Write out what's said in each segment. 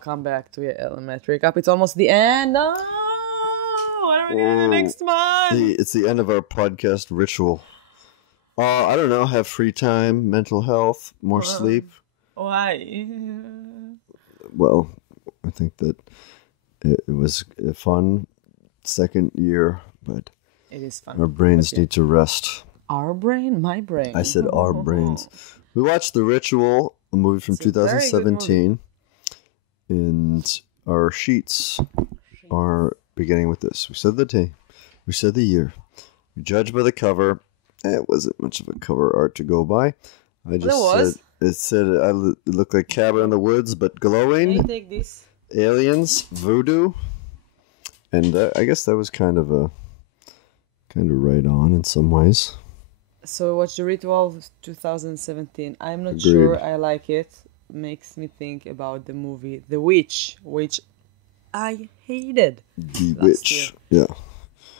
welcome back to your elementary recap. It's almost the end. Oh, what are we doing next month? It's the end of our podcast ritual. I don't know. Have free time, mental health, more sleep. Why? Well, I think that it was a fun second year, but it is fun. Our brains need to rest. Our brain? My brain. I said our brains. We watched The Ritual, a movie from 2017, and our sheets are beginning with this. We said the day, we said the year. We judged by the cover. It wasn't much of a cover art to go by. I just said it looked like Cabin in the Woods, but glowing. Can you take this? Aliens, voodoo, and I guess that was kind of right on in some ways. So watch The Ritual 2017. I'm not sure I like it. Makes me think about the movie The Witch, which I hated. The Witch, yeah.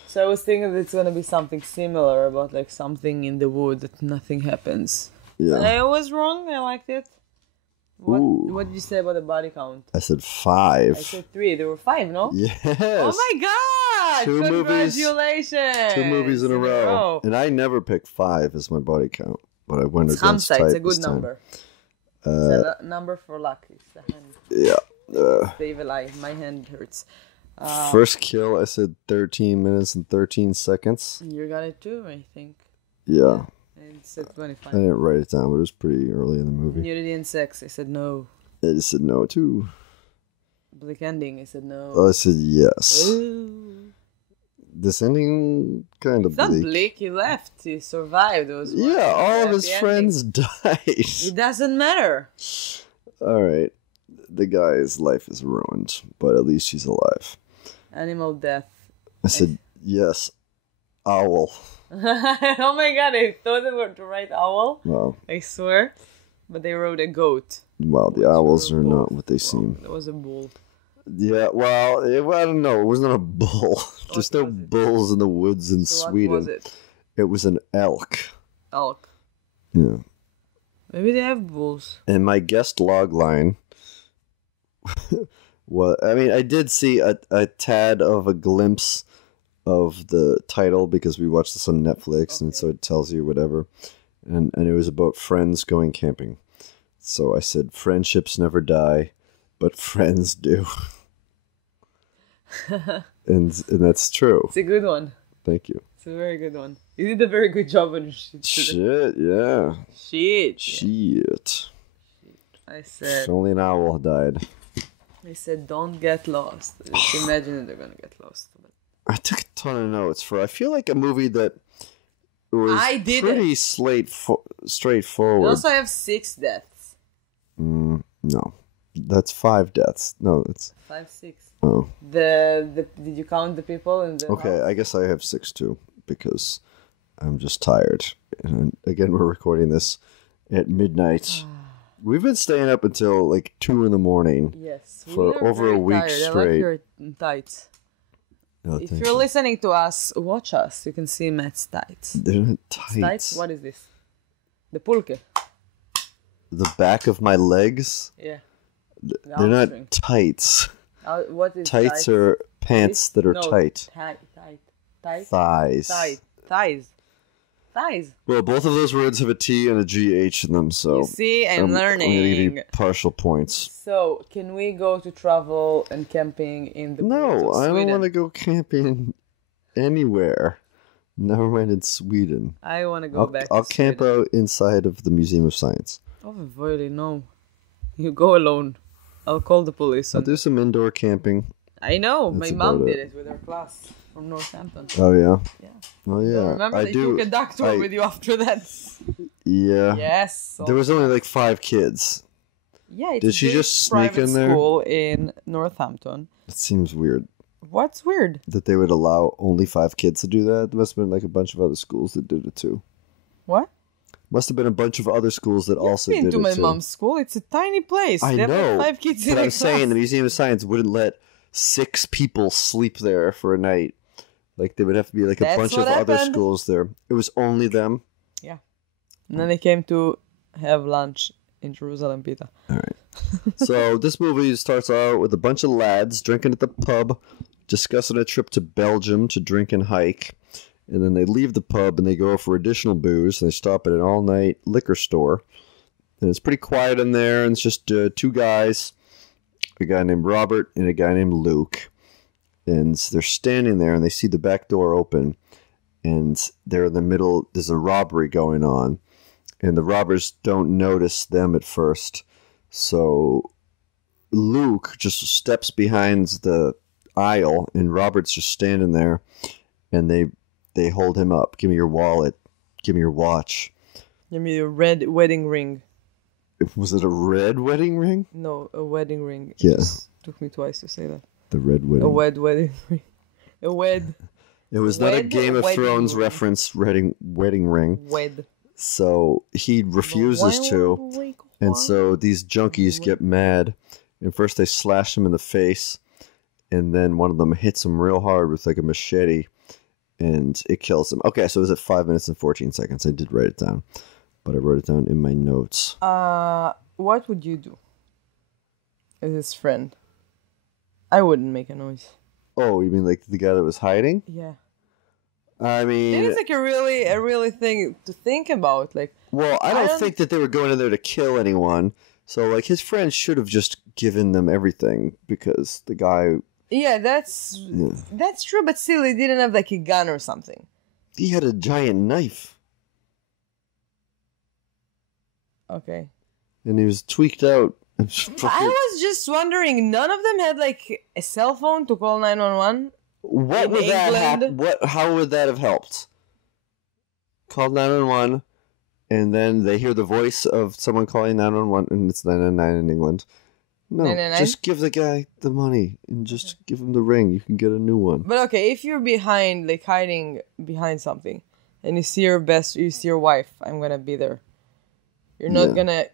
So I was thinking that it's gonna be something similar about like something in the wood that nothing happens. Yeah. And I was wrong. I liked it. What did you say about the body count? I said 5. I said 3. There were 5, no? Yes. Oh my god! Congratulations! 2 movies in a row. And I never picked 5 as my body count, but I went against type. It's a good number. It's a number for luck. It's the hand. Yeah. The evil eye. My hand hurts. First kill, I said 13 minutes and 13 seconds. You got it too, I think. Yeah. It said 25. I didn't write it down, but it was pretty early in the movie. Nudity and sex. I said no. I just said no too. Bleak ending. I said no. Oh, I said yes. Ooh. This ending kind of bleak. It's not bleak. He left. He survived. It was all of his friends died. It doesn't matter. All right. The guy's life is ruined, but at least he's alive. Animal death. I said yes. Owl. Oh my god, I thought they were to write owl. Wow. I swear. But they wrote a goat. Well, the owls are not what they seem. That was a bull. Yeah, well, I don't know. It wasn't a bull. There's no bulls in the woods in Sweden. What was it? It was an elk. Elk. Yeah. Maybe they have bulls. And my guest log line... well, I mean, I did see a tad of a glimpse of the title because we watched this on Netflix, and so it tells you whatever. And it was about friends going camping. So I said, friendships never die, but friends do. and that's true. It's a good one. Thank you. It's a very good one. You did a very good job on shit, yeah. Shit. I said... Only an owl died. I said, don't get lost. Just imagine that they're going to get lost. But... I took a ton of notes for, I feel like a movie that was pretty straightforward. You also have 6 deaths. No. That's 5 deaths. No, it's... 5, 6. Oh. Did you count the people in the house? I guess I have 6 too, because I'm just tired. And again, we're recording this at midnight. We've been staying up until like 2 in the morning. Yes, for over a week straight. I like your tights. Oh, if you're listening to us, watch us. You can see Matt's tights. They're not tights. Tights? What is this? The pulke. The back of my legs? Yeah. They're not tights. What is tights? Are pants that are tight. Thighs. Well, both of those words have a T and a GH in them, so... You see, I'm learning. I'm going to give you partial points. So, can we go to travel and camping in the No, I don't want to go camping anywhere. Never mind in Sweden. I want to go back I'll camp out inside of the Museum of Science. Oh, really? No. You go alone. I'll call the police. I'll do some indoor camping. I know. My mom did it with her class from Northampton. Oh, yeah? Yeah. Oh, yeah. Remember they took a duck tour with you after that? Yeah. Yes. There was only like 5 kids. Yeah, it's Did she just sneak in there? School in Northampton. It seems weird. What's weird? That they would allow only 5 kids to do that. There must have been like a bunch of other schools that did it too. What? Must have been a bunch of other schools that also did it too. You've been to my mom's school. It's a tiny place. I know. Have 5 kids in but a I'm saying the Museum of Science wouldn't let 6 people sleep there for a night. Like there would have to be like a bunch of other schools there. It was only them. Yeah. And then they came to have lunch in Jerusalem pita. All right. So this movie starts out with a bunch of lads drinking at the pub, discussing a trip to Belgium to drink and hike. And then they leave the pub and they go for additional booze. And they stop at an all-night liquor store. And it's pretty quiet in there. And it's just two guys, a guy named Robert and a guy named Luke. And they're standing there and they see the back door open. And they're in the middle. There's a robbery going on. And the robbers don't notice them at first. So Luke just steps behind the aisle, and Robert's just standing there, and they hold him up. Give me your wallet. Give me your watch. Give me a red wedding ring. Was it a red wedding ring? No, a wedding ring. Yeah. It just took me twice to say that. The red wedding. A wed wedding ring. A wed. It was not a Game of Thrones reference wedding ring. Wed. So he refuses to. And so these junkies get mad. And first they slash him in the face. And then one of them hits him real hard with like a machete. And it kills him. Okay, so it was at 5 minutes and 14 seconds. I did write it down. But I wrote it down in my notes. What would you do as his friend? I wouldn't make a noise. Oh, you mean like the guy that was hiding? Yeah. I mean, it's like a really thing to think about. Like, well, I don't think that they were going in there to kill anyone. So, like, his friends should have just given them everything because the guy. Yeah, that's true. But still, he didn't have like a gun or something. He had a giant knife. Okay. And he was tweaked out. I was just wondering. None of them had like a cell phone to call 911. What would that happen? How would that have helped? Called 911, and then they hear the voice of someone calling 911, and it's 999 in England. No, 999? Just give the guy the money and just give him the ring. You can get a new one. But okay, if you're behind, like hiding behind something, and you see your wife, I'm gonna be there. You're not gonna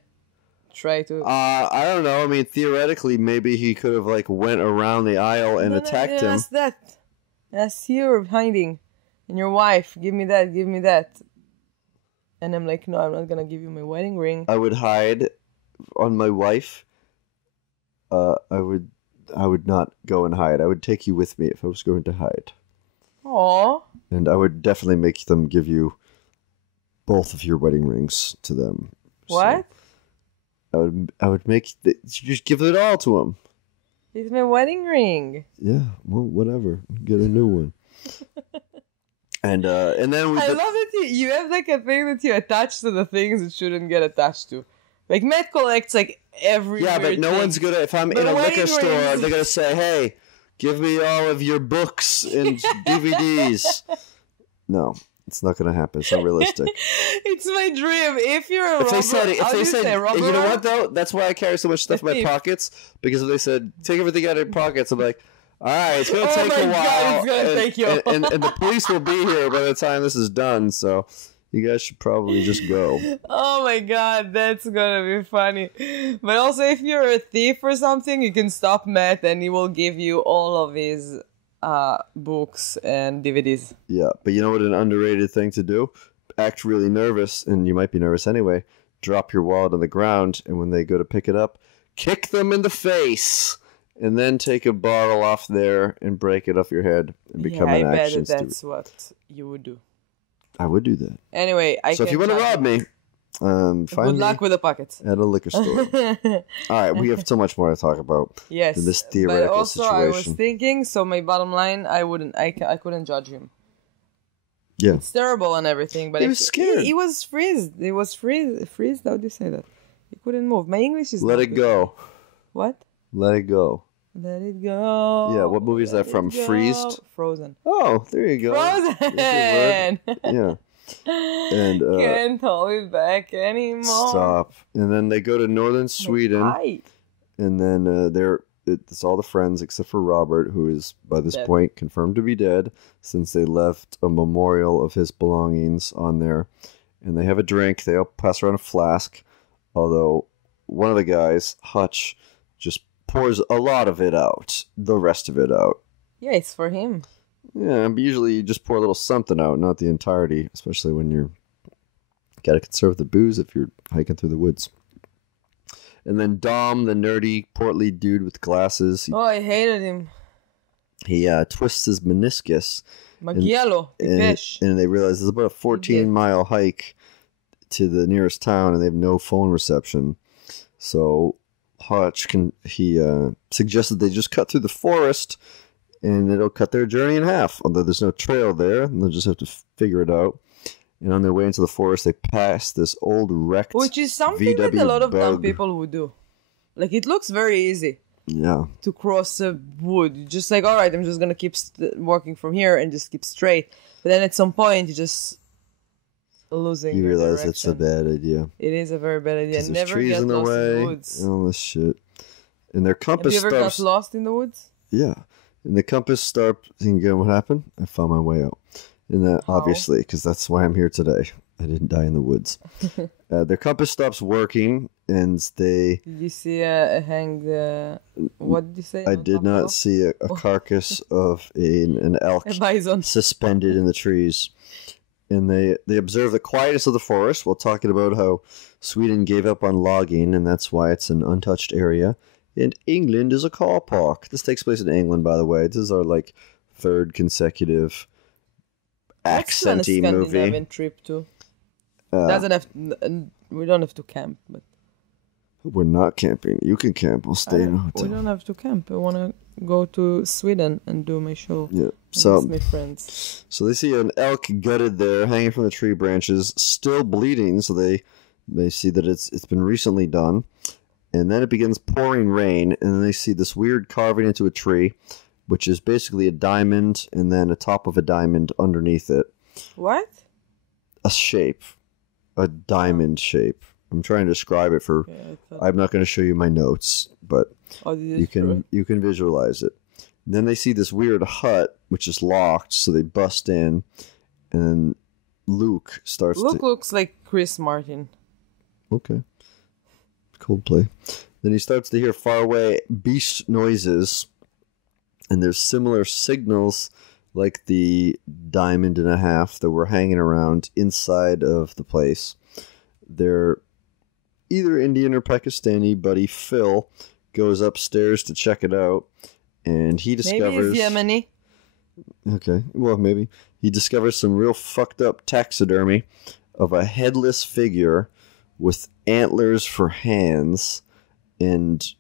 try to. I don't know. I mean, theoretically, maybe he could have like went around the aisle and attacked him. That's you're hiding, and your wife. Give me that. And I'm like, no, I'm not gonna give you my wedding ring. I would hide on my wife. I would not go and hide. I would take you with me if I was going to hide. Aww. And I would definitely make them give you both of your wedding rings to them. What? So I would make just give it all to them. It's my wedding ring. Yeah, well, whatever. Get a new one. And then I love that you have like a thing that you attach to the things it shouldn't get attached to. Like Matt collects like every. Yeah, but no one's gonna. If I'm in a liquor store, they're gonna say, "Hey, give me all of your books and DVDs." No. It's not going to happen. It's not realistic. It's my dream. If you're a robber, if they said, you know what though? That's why I carry so much stuff in my pockets. Because if they said, take everything out of your pockets, I'm like, all right, it's going to take a while. God, it's going to take you. And the police will be here by the time this is done. So you guys should probably just go. Oh my God, that's going to be funny. But also, if you're a thief or something, you can stop Matt and he will give you all of his books and DVDs. Yeah, but you know what an underrated thing to do? Act really nervous, and you might be nervous anyway. Drop your wallet on the ground, and when they go to pick it up, kick them in the face, and then take a bottle off there and break it off your head and become an action student. I bet that's what you would do. I would do that. Anyway, so if you want to rob me, find good luck with the pockets at a liquor store. All right, we have so much more to talk about. Yes, than this theoretical but also situation. I was thinking. So my bottom line, I couldn't judge him. Yeah, it's terrible and everything, but he was scared. He was freezed. He was freezed. How do you say that? He couldn't move. My English is. Let it go. What? Let it go. Let it go. Yeah, what movie is that from? Freezed? Frozen. Oh, there you go. Frozen. Yeah. And can't hold it back anymore. Stop. And then they go to northern Sweden. And then it's all the friends except for Robert, who is by this point confirmed to be dead, since they left a memorial of his belongings on there. And they have a drink. They all pass around a flask. Although one of the guys, Hutch, just pours a lot of it out. The rest of it out. Yeah, it's for him. Yeah, but usually you just pour a little something out, not the entirety, especially when you're got to conserve the booze if you're hiking through the woods. And then Dom, the nerdy, portly dude with glasses. I hated him. He twists his meniscus. Magiello, and they realize it's about a 14-mile hike to the nearest town, and they have no phone reception. So Hutch suggested they just cut through the forest, and it'll cut their journey in half. Although there's no trail there, and they'll just have to figure it out. And on their way into the forest, they pass this old wrecked which is something VW that a lot of Bug. dumb people would do. Like, it looks very easy. Yeah. To cross a wood. You're just like, all right, I'm just going to keep walking from here and just keep straight. But then at some point, you're just losing You realize direction. it's a bad idea. It is a very bad idea. There's Never trees get in the lost way, in the woods. and all this shit. And their compass Have you ever stops. got lost in the woods? Yeah. And the compass stopped. Thinking, what happened? I found my way out. And that, obviously, because that's why I'm here today. I didn't die in the woods. Their compass stops working, and they... Did you see a hanged... what did you say? I did not see a carcass of an elk a bison suspended in the trees. And they observe the quietness of the forest while talking about how Sweden gave up on logging, and that's why it's an untouched area. And England is a car park. This takes place in England, by the way. This is our, third consecutive accenty movie. Scandinavian trip, too. Doesn't have... we don't have to camp, but... We're not camping. You can camp. We'll stay in a hotel. We don't have to camp. I want to go to Sweden and do my show. Yeah. So, my friends. So they see an elk gutted there, hanging from the tree branches, still bleeding. So they see that it's been recently done. And then it begins pouring rain, and then they see this weird carving into a tree, which is basically a diamond, and then a top of a diamond underneath it. What? A shape. A diamond shape. I'm trying to describe it for... I'm not going to show you my notes, but you can visualize it. And then they see this weird hut, which is locked, so they bust in, and Luke starts Luke looks like Chris Martin. Okay. Coldplay. Then he starts to hear far away beast noises, and there's similar signals like the diamond and a half that were hanging around inside of the place. They're either Indian or Pakistani. Buddy Phil goes upstairs to check it out, and he discovers... Maybe it's Yemeni. Okay, well, maybe. He discovers some real fucked up taxidermy of a headless figure with antlers for hands and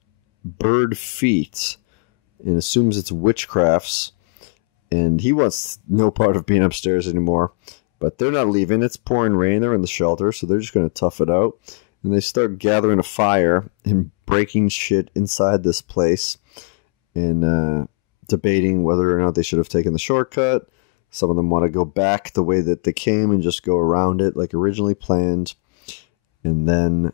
bird feet, and assumes it's witchcrafts. And he wants no part of being upstairs anymore. But they're not leaving. It's pouring rain. They're in the shelter, so they're just going to tough it out. And they start gathering a fire and breaking shit inside this place and debating whether or not they should have taken the shortcut. Some of them want to go back the way that they came and just go around it like originally planned. And then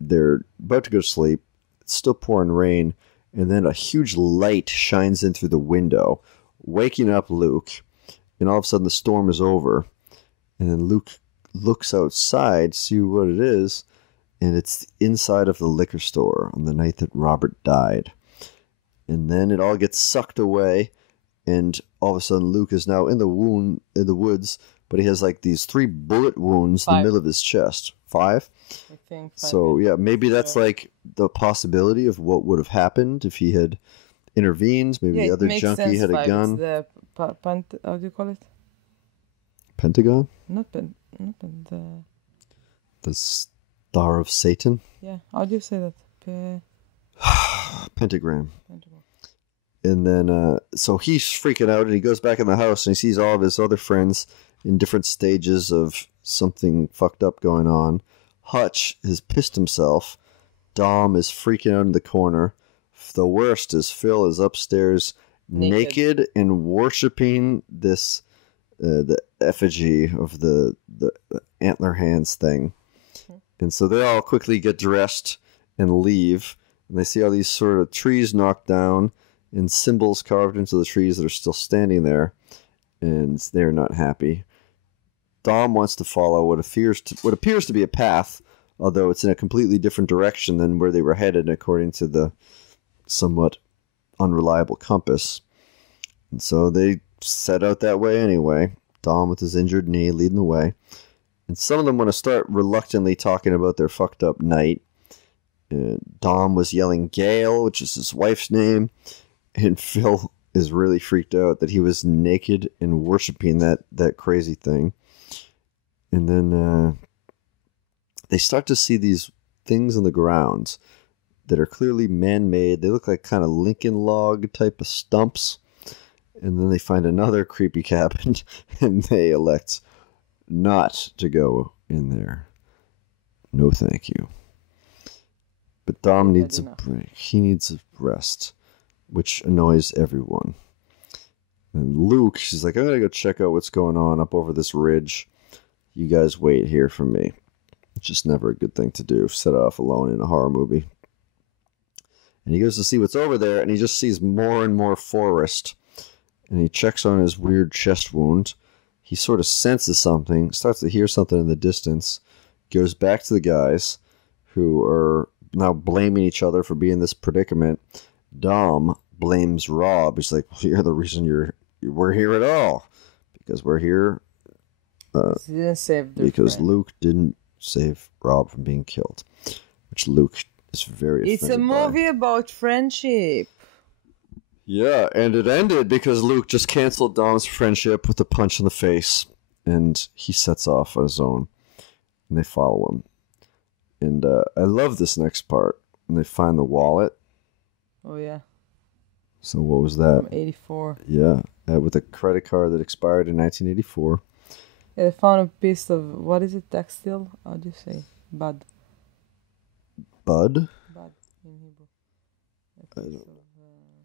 they're about to go to sleep. It's still pouring rain. And then a huge light shines in through the window, waking up Luke. And all of a sudden the storm is over. And then Luke looks outside, see what it is, and it's inside of the liquor store on the night that Robert died. And then it all gets sucked away, and all of a sudden Luke is now in the woods, but he has like these 3 bullet wounds in the middle of his chest. 5? I think 5. So yeah, maybe that's like the possibility of what would have happened if he had intervened. Maybe the other junkie had a gun. It's the how do you call it? Pentagon? Not the Star of Satan? Yeah, how do you say that? Pentagram. And then, so he's freaking out, and he goes back in the house, and he sees all of his other friends in different stages of something fucked up going on. Hutch has pissed himself. Dom is freaking out in the corner. The worst is Phil is upstairs naked and worshiping this... the effigy of the antler hands thing. And so they all quickly get dressed and leave. And they see all these sort of trees knocked down and symbols carved into the trees that are still standing there. And they're not happy. Dom wants to follow what appears to be a path, although it's in a completely different direction than where they were headed according to the somewhat unreliable compass. And so they set out that way anyway. Dom with his injured knee leading the way. And some of them want to start reluctantly talking about their fucked up night. And Dom was yelling Gail, which is his wife's name. And Phil is really freaked out that he was naked and worshiping that crazy thing. And then they start to see these things on the ground that are clearly man-made. They look like kind of Lincoln log type of stumps. And then they find another creepy cabin, and they elect not to go in there. No, thank you. But Dom needs a break. He needs a rest, which annoys everyone. And Luke, she's like, I'm going to go check out what's going on up over this ridge. You guys wait here for me. It's just never a good thing to do, set off alone in a horror movie. And he goes to see what's over there, and he just sees more and more forest. And he checks on his weird chest wound. He sort of senses something, starts to hear something in the distance, goes back to the guys who are now blaming each other for being in this predicament. Dom blames Rob. He's like, well, you're the reason we're here at all. Because we're here because Luke didn't save Rob from being killed. Which Luke is very offended by. It's a movie about friendship. Yeah, and it ended because Luke just canceled Dom's friendship with a punch in the face. And he sets off on his own. And they follow him. And I love this next part. And they find the wallet. Oh, yeah. So what was that? From 84. Yeah, with a credit card that expired in 1984. Yeah, they found a piece of, what is it, textile? How do you say? Bud. Bud? Bud in Hebrew.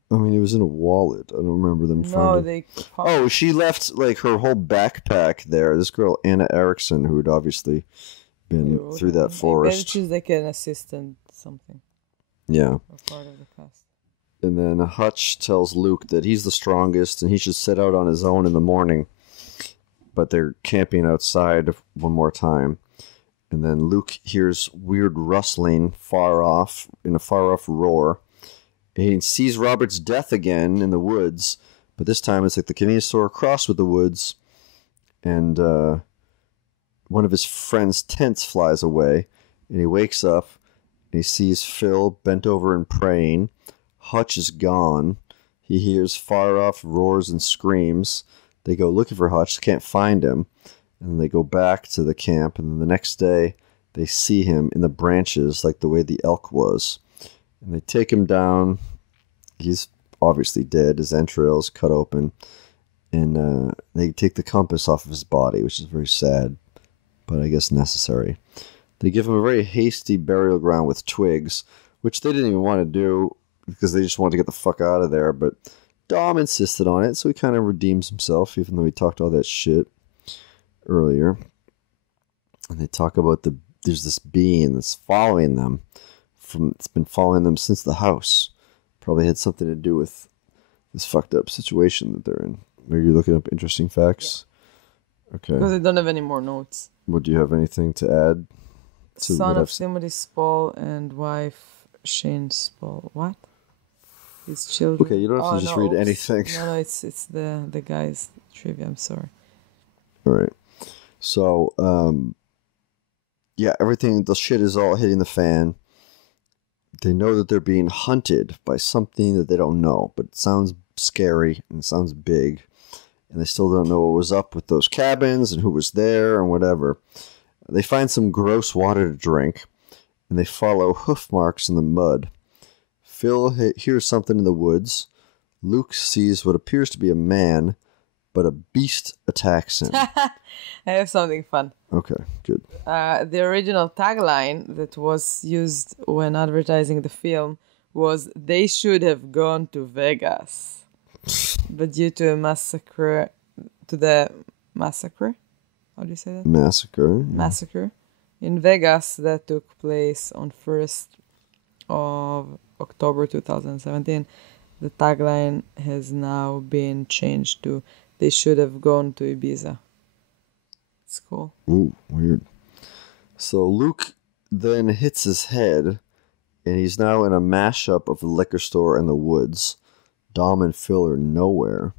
I mean, it was in a wallet. I don't remember them finding. Oh, she left like her whole backpack there. This girl, Anna Erickson, who had obviously been through that forest. Maybe she's like an assistant, something. Yeah. Or part of the cast. And then Hutch tells Luke that he's the strongest and he should set out on his own in the morning. But they're camping outside one more time. And then Luke hears weird rustling far off, in a far off roar. And he sees Robert's death again in the woods. But this time it's like the convenience store across with the woods. And one of his friend's tents flies away. And he wakes up and he sees Phil bent over and praying. Hutch is gone. He hears far off roars and screams. They go looking for Hutch, can't find him, and then they go back to the camp, and then the next day they see him in the branches like the way the elk was. And they take him down. He's obviously dead, his entrails cut open, and they take the compass off of his body, which is very sad, but I guess necessary. They give him a very hasty burial ground with twigs, which they didn't even want to do because they just wanted to get the fuck out of there, but Dom insisted on it, so he kind of redeems himself, even though he talked all that shit earlier. And they talk about there's this being that's following them. It's been following them since the house. Probably had something to do with this fucked up situation that they're in. Are you looking up interesting facts? Yeah. Okay. Because I don't have any more notes. Well, do you have anything to add? Son of Timothy Spall and wife Shane Spall. What? His children. Okay, you don't have to just read anything. No, it's the guy's trivia. I'm sorry. All right. So, yeah, everything, the shit is all hitting the fan. They know that they're being hunted by something that they don't know, but it sounds scary and it sounds big. And they still don't know what was up with those cabins and who was there and whatever. They find some gross water to drink, and they follow hoof marks in the mud. Phil hears something in the woods. Luke sees what appears to be a man, but a beast attacks him. I have something fun. Okay, good. The original tagline that was used when advertising the film was, "They should have gone to Vegas." But due to a massacre, how do you say that? Massacre in Vegas that took place on 1st of October 2017, the tagline has now been changed to "They should have gone to Ibiza." It's cool. Ooh, weird. So Luke then hits his head, and he's now in a mashup of the liquor store and the woods. Dom and Phil are nowhere.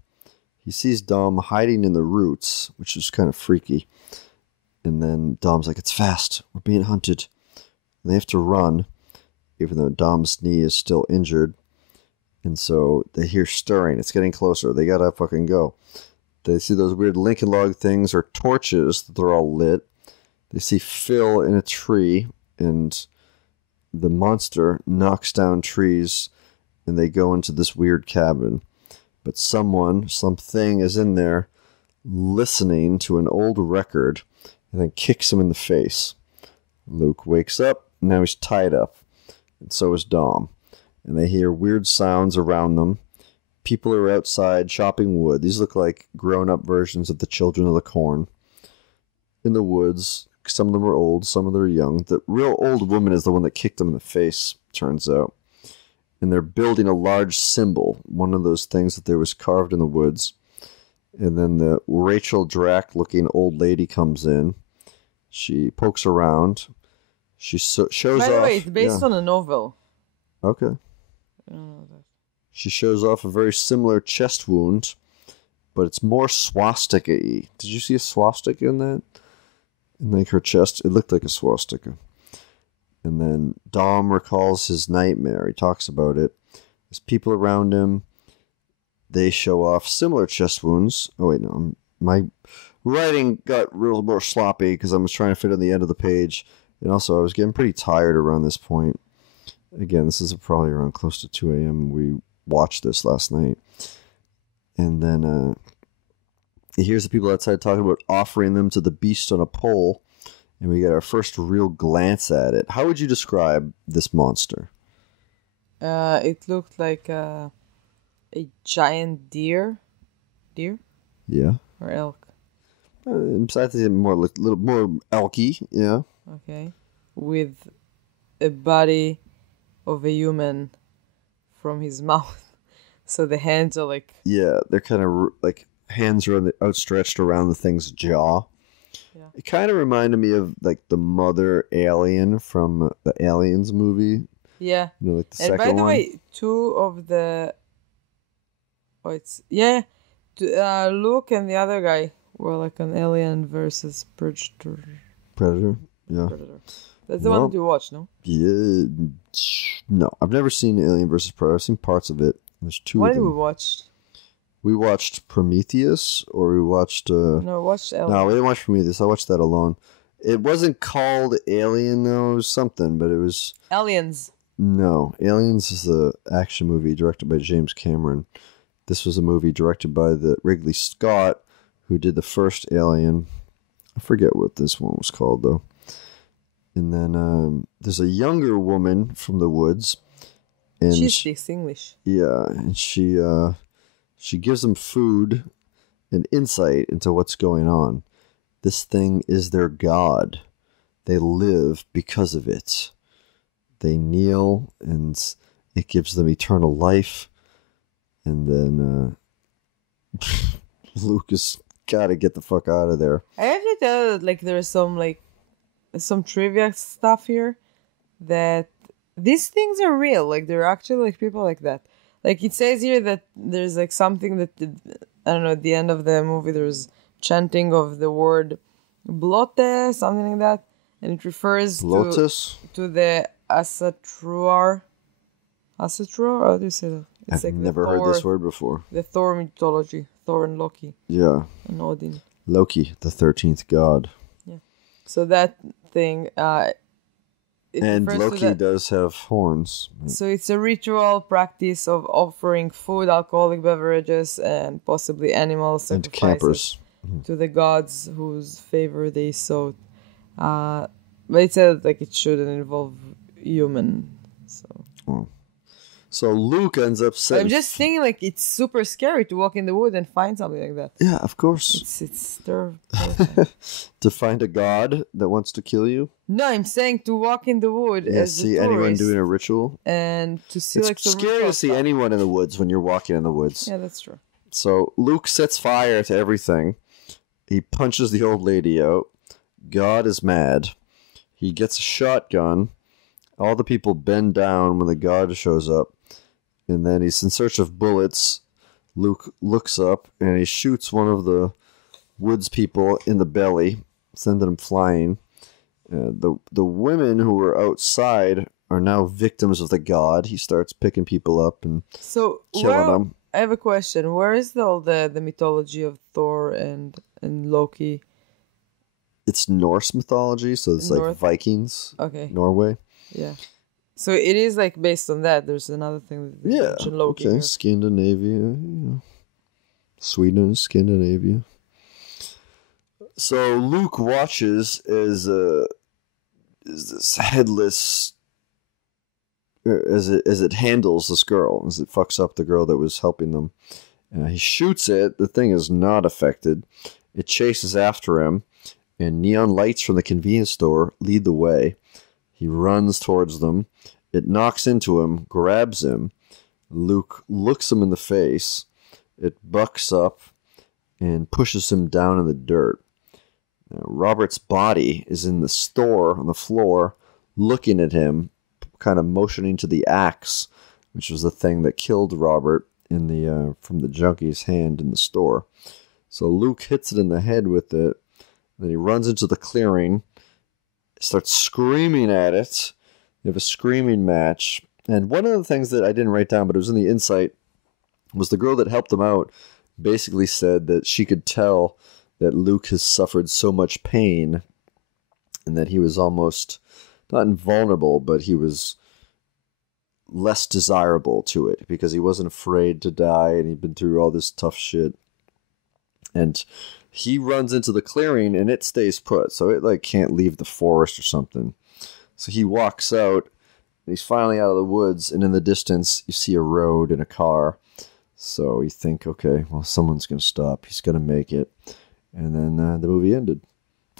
He sees Dom hiding in the roots, which is kind of freaky. And then Dom's like, "It's fast. We're being hunted." And they have to run. even though Dom's knee is still injured. And so they hear stirring. It's getting closer. They gotta fucking go. They see those weird Lincoln log things or torches that they're all lit. They see Phil in a tree, and the monster knocks down trees, and they go into this weird cabin. But something is in there listening to an old record, and then kicks him in the face. Luke wakes up. Now he's tied up, and so is Dom. And they hear weird sounds around them. People are outside chopping wood. These look like grown-up versions of the Children of the Corn. In the woods, some of them are old, some of them are young. The real old woman is the one that kicked them in the face, turns out. And they're building a large symbol, one of those things that there was carved in the woods. And then the Rachel Drack-looking old lady comes in. She pokes around. She shows off... By the way, it's based on a novel. Okay. I don't know that. She shows off a very similar chest wound, but it's more swastika-y. Did you see a swastika in that? In like her chest? It looked like a swastika. And then Dom recalls his nightmare. He talks about it. There's people around him. They show off similar chest wounds. Oh, wait, no. My writing got real more sloppy because I was trying to fit on the end of the page. And also, I was getting pretty tired around this point. Again, this is probably around close to 2 a.m. We watched this last night. And then he hears the people outside talking about offering them to the beast on a pole. And we get our first real glance at it. How would you describe this monster? It looked like a giant deer. Deer? Yeah. Or elk? I think more a little more elky, yeah. Okay. With a body of a human from his mouth. So the hands are like... Yeah, they're kind of like hands are outstretched around the thing's jaw. Yeah. It kind of reminded me of like the mother alien from the Aliens movie. Yeah. You know, like the and second one. by the way, two of the... Oh, it's... Yeah. Luke and the other guy were like an alien versus Predator. Predator? Yeah. Predator. That's the one that you watched, no? Yeah. No, I've never seen Alien versus Predator. I've seen parts of it. There's two What of them. did we watch? We watched Prometheus, or we watched... No, we watched Alien. No, we didn't watch Prometheus. I watched that alone. It wasn't called Alien, though. It was something, but it was... Aliens. No. Aliens is an action movie directed by James Cameron. This was a movie directed by the Ridley Scott, who did the first Alien. I forget what this one was called, though. And then there's a younger woman from the woods. And she speaks English. Yeah, and she gives them food and insight into what's going on. This thing is their god. They live because of it. They kneel, and it gives them eternal life. And then Lucas gotta get the fuck out of there. I have to tell you, like, there's some trivia stuff here that these things are real. Like, there are actually like people like that. Like, it says here that there's like something that, I don't know, at the end of the movie there's chanting of the word blote, something like that. And it refers to the Asatruar. Asatruar? How do you say that? I've like never heard this word before. The Thor mythology. Thor and Loki. Yeah. And Odin. Loki, the 13th god. Yeah. So that thing... and Loki does have horns. So it's a ritual practice of offering food, alcoholic beverages, and possibly animal sacrifices to the gods whose favor they sought. But it said like it shouldn't involve human. So Luke ends up saying... I'm just thinking like it's super scary to walk in the wood and find something like that. Yeah, of course. It's to find a god that wants to kill you? No, I'm saying to walk in the wood as see a tourist, anyone doing a ritual. And to see it's like the scary to see anyone in the woods when you're walking in the woods. Yeah, that's true. So Luke sets fire to everything. He punches the old lady out. God is mad. He gets a shotgun. All the people bend down when the god shows up. And then he's in search of bullets. Luke looks up and he shoots one of the woods people in the belly, sending him flying. The women who were outside are now victims of the god. He starts picking people up and killing them. I have a question. Where is all the mythology of Thor and Loki? It's Norse mythology, so it's like Vikings. Okay. Norway. Yeah. So it is like based on that. There's another thing that they mentioned Loki. Okay, Scandinavia, Sweden and Scandinavia. So Luke watches as this headless, as it handles this girl, as it fucks up the girl that was helping them. He shoots it. The thing is not affected. It chases after him, and neon lights from the convenience store lead the way. He runs towards them. It knocks into him, grabs him. Luke looks him in the face. It bucks up and pushes him down in the dirt. Now, Robert's body is in the store on the floor, looking at him, kind of motioning to the axe, which was the thing that killed Robert in the from the junkie's hand in the store. So Luke hits it in the head with it. Then he runs into the clearing, starts screaming at it. They have a screaming match. And one of the things that I didn't write down, but it was in the insight, was the girl that helped them out basically said that she could tell that Luke has suffered so much pain and that he was almost not invulnerable, but he was less desirable to it because he wasn't afraid to die and he'd been through all this tough shit. And he runs into the clearing and it stays put, so it like can't leave the forest or something. So he walks out and he's finally out of the woods, and in the distance you see a road and a car. So you think, okay, well, someone's going to stop. He's going to make it. And then the movie ended.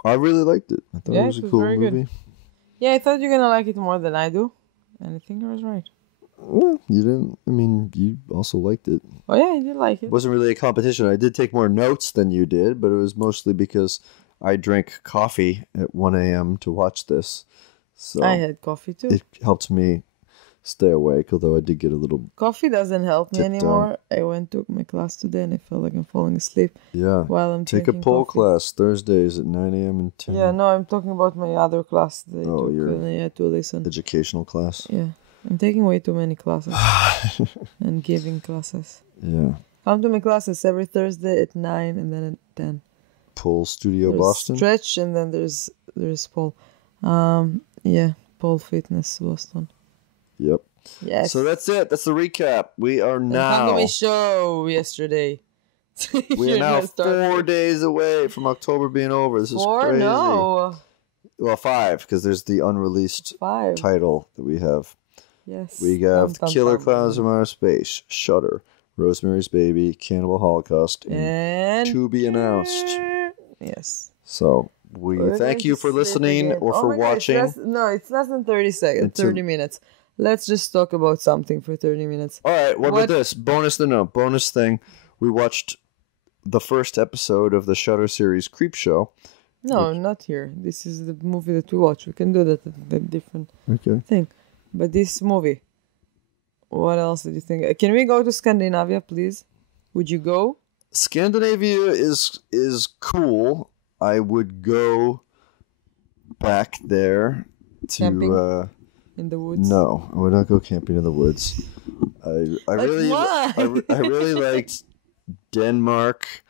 I really liked it. I thought it was a cool movie. Good. Yeah, I thought you were going to like it more than I do. And I think I was right. Well, you didn't. I mean, you also liked it. Oh, yeah, I did like it. It wasn't really a competition. I did take more notes than you did, but it was mostly because I drank coffee at 1 a.m. to watch this. So I had coffee too. It helped me stay awake, although I did get a little... Coffee doesn't help me anymore. I went to my class today and I felt like I'm falling asleep. Yeah. While I'm Take a pole class Thursdays at 9 a.m. and 10. Yeah, no, I'm talking about my other class that I took your and I had to listen. Educational class. Yeah. I'm taking way too many classes and giving classes. Yeah. Come to my classes every Thursday at 9 and then at 10. Pole Studio there's Boston? Stretch and then there's pole. Yeah, Pole Fitness Boston. Yep. Yes. So that's it. That's the recap. We are now... Come to my show yesterday. We are now 4 days away from October being over. This is crazy. No. Well, 5, because there's the unreleased title that we have. Yes. We have Killer Clowns from Outer Space, Shudder, Rosemary's Baby, Cannibal Holocaust, and to be announced. Yes. So we thank you for listening or for watching. It's less than 30 seconds, 30 minutes. Let's just talk about something for 30 minutes. All right, what about this? Bonus thing. We watched the first episode of the Shudder series Creepshow. No, not here. This is the movie that we watch. We can do that at a different thing. But this movie, what else did you think? Can we go to Scandinavia, please? Would you go? Scandinavia is cool. I would go back there to... Camping in the woods? No, I would not go camping in the woods. I really liked Denmark.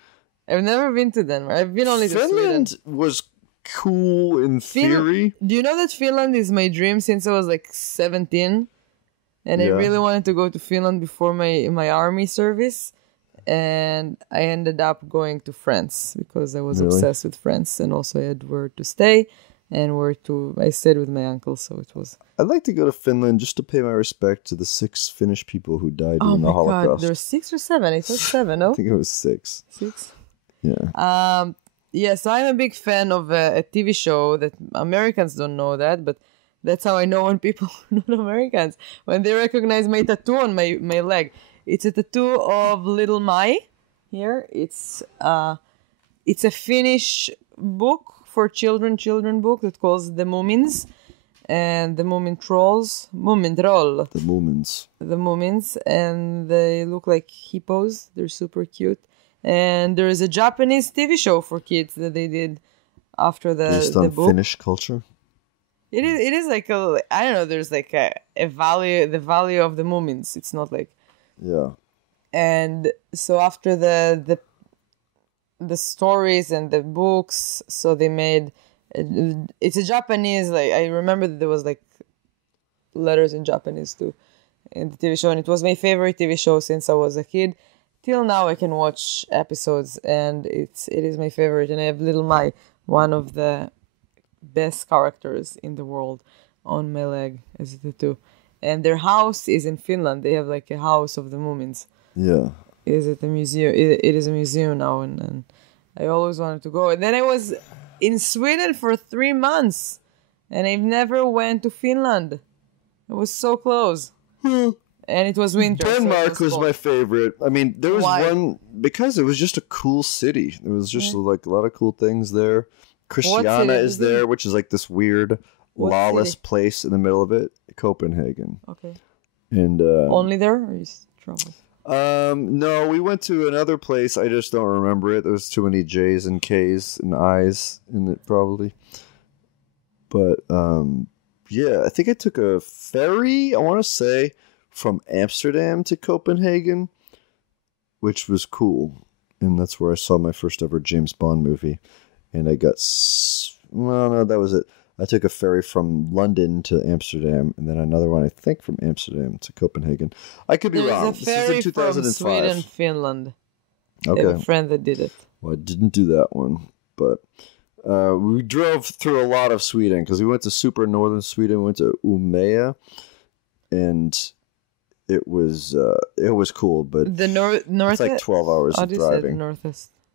I've never been to Denmark. I've been only to Sweden. Finland was cool in theory. Do you know that Finland is my dream since I was like 17? And I really wanted to go to Finland before my army service. And I ended up going to France because I was obsessed with France. And also I had where to stay and I stayed with my uncle. So it was... I'd like to go to Finland just to pay my respect to the 6 Finnish people who died in the Holocaust. Oh my God, there were 6 or 7? It was 7, no? I think it was 6. 6? Yeah. Yes, I'm a big fan of a TV show that Americans don't know that, but that's how I know when people are not Americans. When they recognize my tattoo on my leg. It's a tattoo of Little Mai here. It's a Finnish book for children book that calls The Moomins and the Moomin Trolls. Moomin Troll. The Moomins. The Moomins, and they look like hippos. They're super cute. And there is a Japanese TV show for kids that they did after the Based on book. Finnish culture? It is like I don't know. There's like a value, the value of the moments. It's not like. Yeah. And so after the stories and the books, so they made. It's a Japanese, like I remember that there was like letters in Japanese too in the TV show, and it was my favorite TV show since I was a kid. Till now I can watch episodes, and it is my favorite. And I have Little Mai, one of the best characters in the world, on my leg as a tattoo. And their house is in Finland. They have like a house of the Moomins. Yeah. Is it a museum? It is a museum now, and I always wanted to go. And then I was in Sweden for 3 months, and I've never went to Finland. It was so close. And it was winter. Denmark so was my favorite. I mean, there was Why? one, because it was just a cool city. There was just like a lot of cool things there. Christiana is there, which is like this weird, lawless place in the middle of it. Copenhagen. Okay. And only there, or you traveled? No, we went to another place. I just don't remember it. There was too many J's and K's and I's in it, probably. But yeah, I think I took a ferry, I want to say, from Amsterdam to Copenhagen, which was cool. And that's where I saw my first ever James Bond movie. And I got... Well, no, that was it. I took a ferry from London to Amsterdam, and then another one, I think, from Amsterdam to Copenhagen. I could be wrong. There's a ferry this is in 2005. from Sweden, Finland. Okay. I have a friend that did it. Well, I didn't do that one, but we drove through a lot of Sweden because we went to super northern Sweden. We went to Umeå, and it was cool, but the north. It's like 12 hours of driving.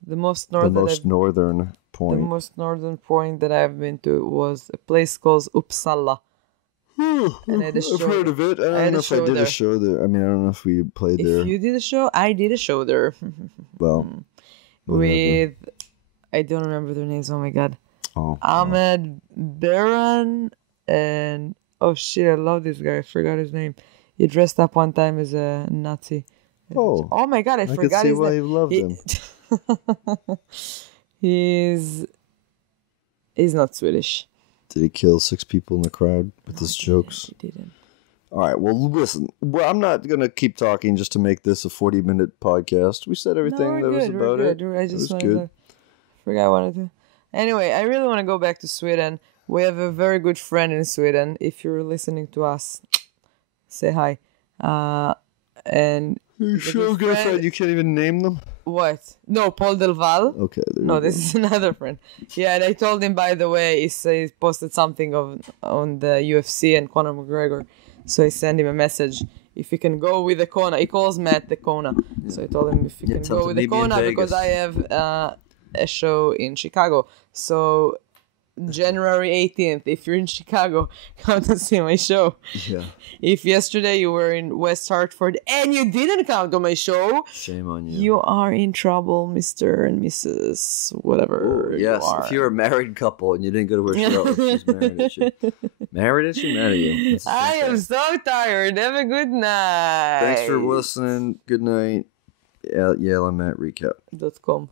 The most northern point. The most northern point that I've been to was a place called Uppsala. And I've heard of it. I don't know if I did a show there. I mean, I don't know if we played there. If you did a show, I did a show there. Well, with I don't remember their names. Oh my god. Oh. Ahmed Baran and oh shit, I love this guy. I forgot his name. He dressed up one time as a Nazi. Oh my god, I forgot his name. I can see why you loved him. He's not Swedish. Did he kill 6 people in the crowd with his jokes? He didn't. All right, well, listen. Well, I'm not going to keep talking just to make this a 40-minute podcast. We said everything that was about it. I just forgot what I wanted to. Anyway, I really want to go back to Sweden. We have a very good friend in Sweden. If you're listening to us, say hi. And show good friend. You can't even name them? What? No, Paul Del Val. Okay. No, this is another friend. Yeah, and I told him, by the way, he posted something on the UFC and Conor McGregor. So I sent him a message. If you can go with the Kona. He calls Matt the Kona. Yeah. So I told him if you can go with the Kona because I have a show in Chicago. So January 18th, if you're in Chicago, come to see my show. Yeah. If yesterday you were in West Hartford and you didn't come to my show, shame on you. You are in trouble, Mr. and Mrs. whatever. Ooh, yes, if you're a married couple and you didn't go to her show, she's married at you. Married at you, married at you. I am so tired. Have a good night. Thanks for listening. Good night. Yael and Matt recap. .com